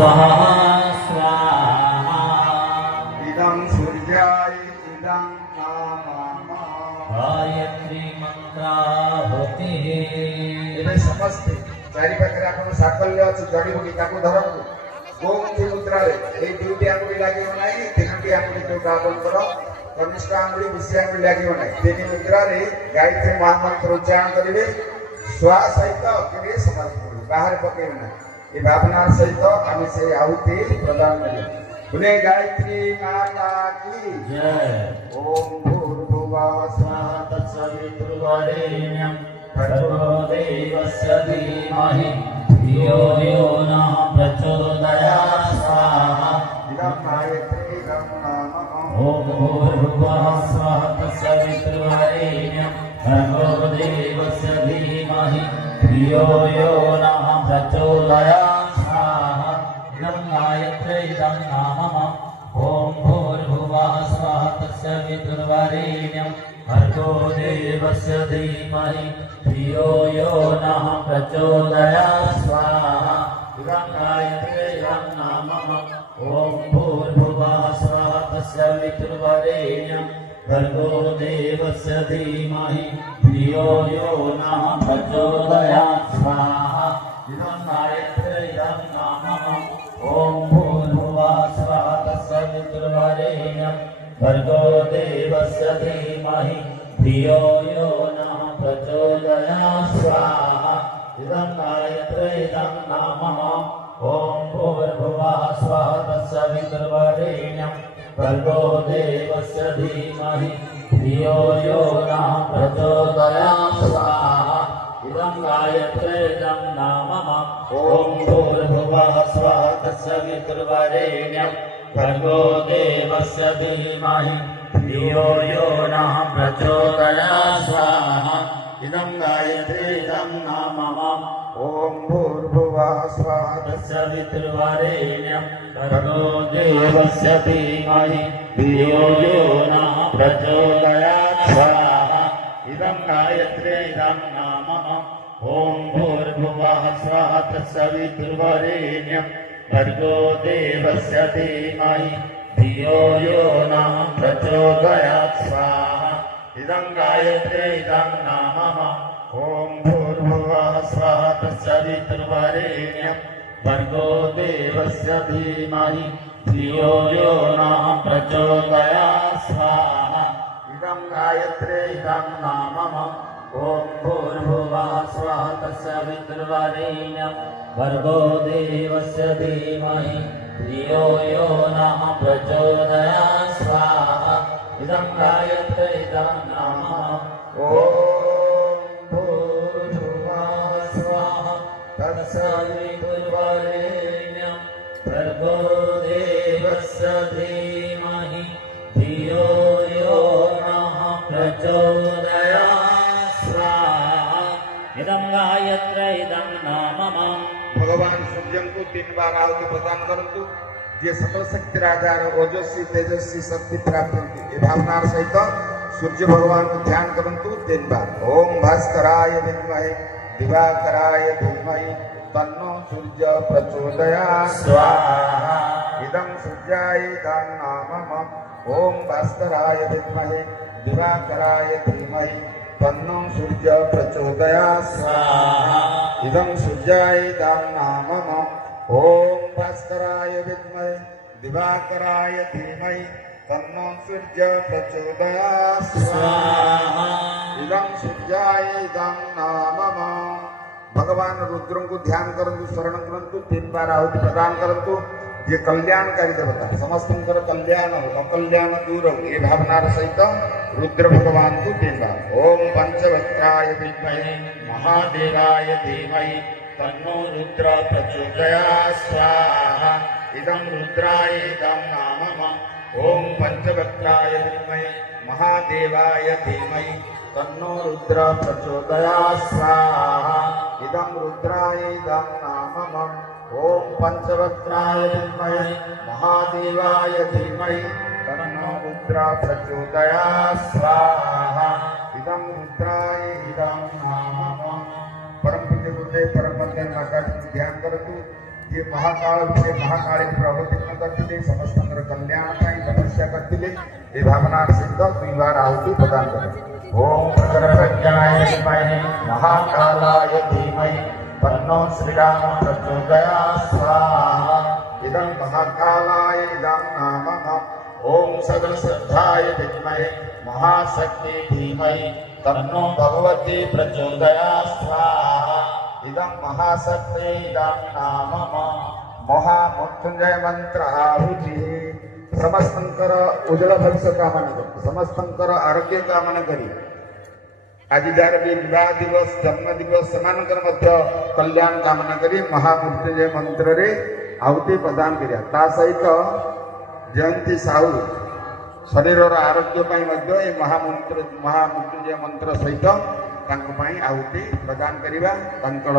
स्वाहा स्वाहा इदं सूर्याय इदं नमः गायत्री मंत्राहुतिः ଏବେ ସମସ୍ତେ ଚାରି ପାଖରେ ଆପଣ ସାକଲ୍ୟ ଅଛି ଜଡ଼ିବୁଟି ତାକୁ ଧରନ୍ତୁ ଗୋମୁଖୀ ମୁଦ୍ରାରେ ଏଇ ଦୁଇଟି ଆଙ୍ଗୁଳି ଲାଗିବ ନାହିଁ ତିନୋଟି ଆଙ୍ଗୁଳି ଯୋଉଟା ଆପଣଙ୍କର କନିଷ୍ଠ ଆଙ୍ଗୁଳି ମିଶି ଆଙ୍ଗୁଳି ଲାଗିବ ନାହିଁ ତିନି ମୁଦ୍ରାରେ ଗାୟତ୍ରୀ ମହାମନ୍ତ୍ର ଉଚ୍ଚାରଣ କରିବେ ସ୍ୱା ସହିତ ଅଗ୍ନିରେ ସମର୍ପଣ କରିବେ ବାହାରେ ପକେଇବେ ନାହିଁ ଏ ଭାବନା ସହିତ ଆମେ ସେ ଆହୁତି ପ୍ରଦାନ କରିବା बोले गायत्री माता की जय। ओम भूर्भुवः स्वः तत्सवितुर्वरेण्यं भर्गो देवस्य धीमहि धियो यो नः प्रचोदयात् स्वाहा इदं गायत्री इदं नमः ओम भूर्भुवः स्वः तत्सवितुर्वरेण्यं भर्गो देवस्य धीमहि धियो यो नः प्रचोदयात् स्वाहा इदं गायत्री इदं नमः ओम भूर्भुवः स्वः तत्सवितुर्वरेण्यं भर्गो देवस्य धीमहि धियो यो नः प्रचोदयात् स्वाहा इदं गायत्री इदं नमः ओम भूर्भुवः स्वः तत्सवितुर्वरेण्यं भर्गो देवस्य धीमहि धियो यो नः प्रचोदयात् स्वाहा इदं गायत्री इदं नमः ओम भूर्भुवः स्वः तत्सवितुर्वरेण्यं भर्गो देवस्य धीमहि धियो यो नः प्रचोदयात् स्वाहा इदं गायत्री इदं नमः ओम भूर्भुवः स्वः तत्सवितुर्वरेण्यं भर्गो देवस्य धीमहि धियो यो नः प्रचोदयात् स्वाहा इदं गायत्री इदं नमः ओम भूर्भुवः स्वः तत्सवितुर्वरेण्यं भर्गो देवस्य धीमहि धियो यो नः प्रचोदयात् स्वाहा इदं गायत्री इदं नमः ओम भूर्भुवः स्वः तत्सवितुर्वरेण्यं भर्गो देवस्य धीमहि धियो यो नः प्रचोदयात् स्वाहा इदं गायत्री इदं नमः ओम भूर्भुवः स्वः तत्सवितुर्वरेण्यं भर्गो देवस्य धीमहि धियो यो नः प्रचोदयात् स्वाहा इदं गायत्री इदं नमः ओम भूर्भुवः स्वः तत्सवितुर्वरेण्यं भर्गो देवस्य धीमहि धियो यो नः प्रचोदयात् स्वाहा इदं गायत्री इदं नमः ओम भूर्भुवः स्वः तत्सवितुर्वरेण्यं भर्गो देवस्य धीमहि धियो यो नः प्रचोदयात् स्वाहा इदं गायत्री इदं नमः ओम भूर्भुवः स्वः तत्सवितुर्वरेण्यं भर्गो देवस्य धीमहि धियो यो नः प्रचोदयात् स्वाहा इदं गायत्री इदं नमः भगवान सूर्य को 3 बार आहुति प्रदान करंतु जे सकल शक्ति राजार ओजस्वी तेजस्वी शक्ति प्राप्त होती ये भावना सहित सूर्य भगवान को ध्यान करंतु 3 बार ओम भास्कराय विद्महे दिवाकराय धीमहि तन्नो सूर्य प्रचोदयात् स्वाहा इदं सूर्याय इदं नमः ओम भास्कराय विद्महे दिवाकराय धीमहि तन्नो सूर्य प्रचोदयात् स्वाहा इदं सूर्याय इदं नमः ओम भास्कराय विद्महे दिवाकराय धीमहि तन्नो सूर्य प्रचोदयात् स्वाहा इदं सूर्याय इदं नमः भगवान रुद्र को ध्यान करंतु शरण करंतु 3 बार आहुति प्रदान करंतु ये कल्याणकारी देवता समस्त कल्याण हो अकल्याण दूर हो ये भावना सहित रुद्र भगवान को 3 बार ओम पंचवक्त्राय विद्महे महादेवाय धीमहि तन्नो रुद्र प्रचोदयात् स्वाहा इदं रुद्राय इदं नमः ओम पंचवक्त्राय विद्महे महादेवाय धीमहि तन्नो रुद्र प्रचोदयात् स्वाहा इदं रुद्राय इदं नमः ओम पंचवक्त्राय विद्महे महादेवाय धीमहि तन्नो रुद्र प्रचोदयात् स्वाहा इदं रुद्राय इदं नमः परम पूज्य गुरुदेव परम वंदनीय माता जी ध्यान करतु ये महाकाल रूपे महाकाली प्रवृत्ति करते समस्त कल्याण तपस्या करते ये भावना सिद्ध दुई बार आहुति प्रदान करें। ओम प्रज्ञाय विद्महे महाकालाय धीमहि तन्नो श्रीराम प्रचोदयात् स्वाहा। इदं महाकालाय इदं नामः। ओम सगल श्रद्धाय विद्महे महाशक्ति धीमहि तन्नो भगवती प्रचोदयात् स्वाहा। इदं महाशक्ति इदं नामः। महामृत्युंजय मंत्र आहुति समस्तंकर उज्जवल भविष्य कामना करी समस्तंकर आरोग्य कामना करी आज जार भी विवाह दिवस जन्म दिवस सेमानकर मध्य कल्याण कामना करी महामृत्युंजय मंत्र रे आहुति प्रदान करिया ता सहित जयंती साहू शरीर आरोग्य पाई मध्य ए महामृत्युंजय मंत्र सहित तांको पाई आहुति प्रदान करिबा तांकर